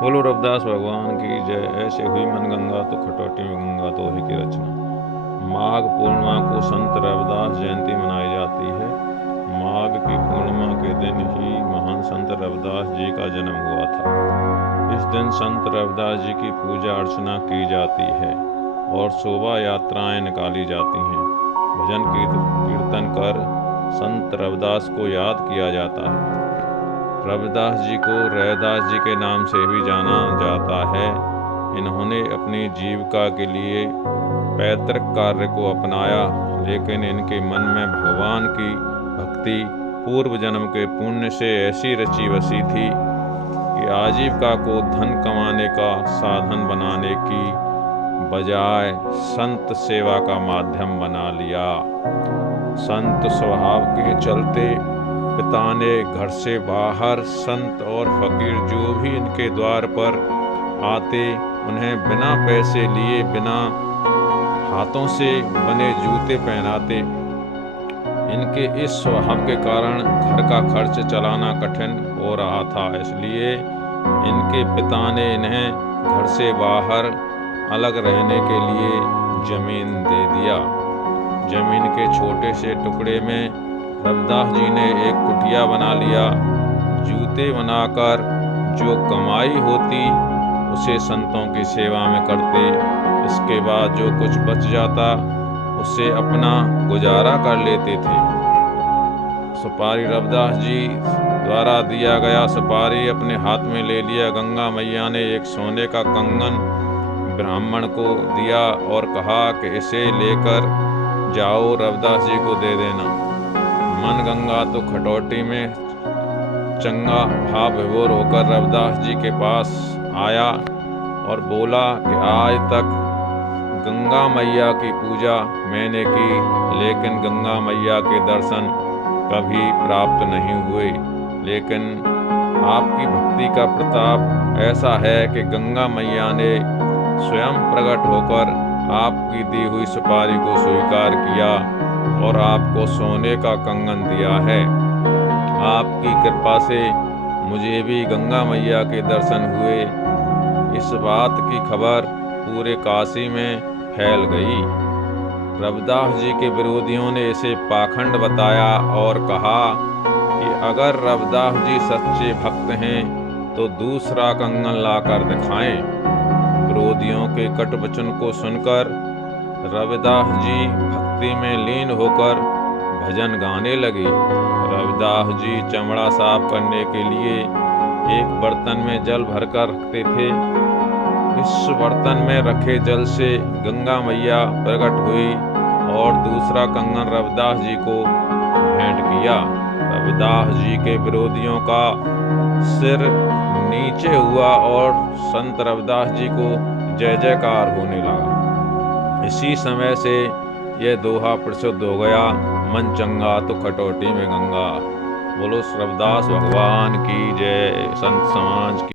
बोलो रविदास भगवान की जय। ऐसे हुई मन गंगा तो खटौटी में गंगा दोहे की रचना। माघ पूर्णिमा को संत रविदास जयंती मनाई जाती है। माघ की पूर्णिमा के दिन ही महान संत रविदास जी का जन्म हुआ था। इस दिन संत रविदास जी की पूजा अर्चना की जाती है और शोभा यात्राएं निकाली जाती हैं। भजन कीर्तन कर संत रविदास को याद किया जाता है। रविदास जी को रैदास जी के नाम से भी जाना जाता है। इन्होंने अपनी जीविका के लिए पैतृक कार्य को अपनाया, लेकिन इनके मन में भगवान की भक्ति पूर्व जन्म के पुण्य से ऐसी रची बसी थी कि आजीविका को धन कमाने का साधन बनाने की बजाय संत सेवा का माध्यम बना लिया। संत स्वभाव के चलते पिता ने घर से बाहर संत और फकीर जो भी इनके द्वार पर आते उन्हें बिना पैसे लिए, बिना हाथों से बने जूते पहनाते। इनके इस स्वभाव के कारण घर का खर्च चलाना कठिन हो रहा था, इसलिए इनके पिता ने इन्हें घर से बाहर अलग रहने के लिए जमीन दे दिया। जमीन के छोटे से टुकड़े में रविदास जी ने एक कुटिया बना लिया। जूते बनाकर जो कमाई होती उसे संतों की सेवा में करते। इसके बाद जो कुछ बच जाता उससे अपना गुजारा कर लेते थे। सुपारी रविदास जी द्वारा दिया गया सुपारी अपने हाथ में ले लिया। गंगा मैया ने एक सोने का कंगन ब्राह्मण को दिया और कहा कि इसे लेकर जाओ, रविदास जी को दे देना। मन गंगा तो खटौटी में चंगा भाव विभोर होकर रविदास जी के पास आया और बोला कि आज तक गंगा मैया की पूजा मैंने की, लेकिन गंगा मैया के दर्शन कभी प्राप्त नहीं हुए। लेकिन आपकी भक्ति का प्रताप ऐसा है कि गंगा मैया ने स्वयं प्रकट होकर आपकी दी हुई सुपारी को स्वीकार किया और आपको सोने का कंगन दिया है। आपकी कृपा से मुझे भी गंगा मैया के दर्शन हुए। इस बात की खबर पूरे काशी में फैल गई। रविदास जी के विरोधियों ने इसे पाखंड बताया और कहा कि अगर रविदास जी सच्चे भक्त हैं तो दूसरा कंगन लाकर दिखाएं। विरोधियों के कटु वचन को सुनकर रविदास जी भक्ति में लीन होकर भजन गाने लगे। रविदास जी चमड़ा साफ करने के लिए एक बर्तन में जल भरकर रखते थे। इस बर्तन में रखे जल से गंगा मैया प्रकट हुई और दूसरा कंगन रविदास जी को भेंट किया। रविदास जी के विरोधियों का सिर नीचे हुआ और संत रविदास जी को जय जयकार होने लगा। इसी समय से यह दोहा प्रसिद्ध हो गया, मन चंगा तो खटौटी में गंगा। बोलो रविदास भगवान की जय। संत समाज की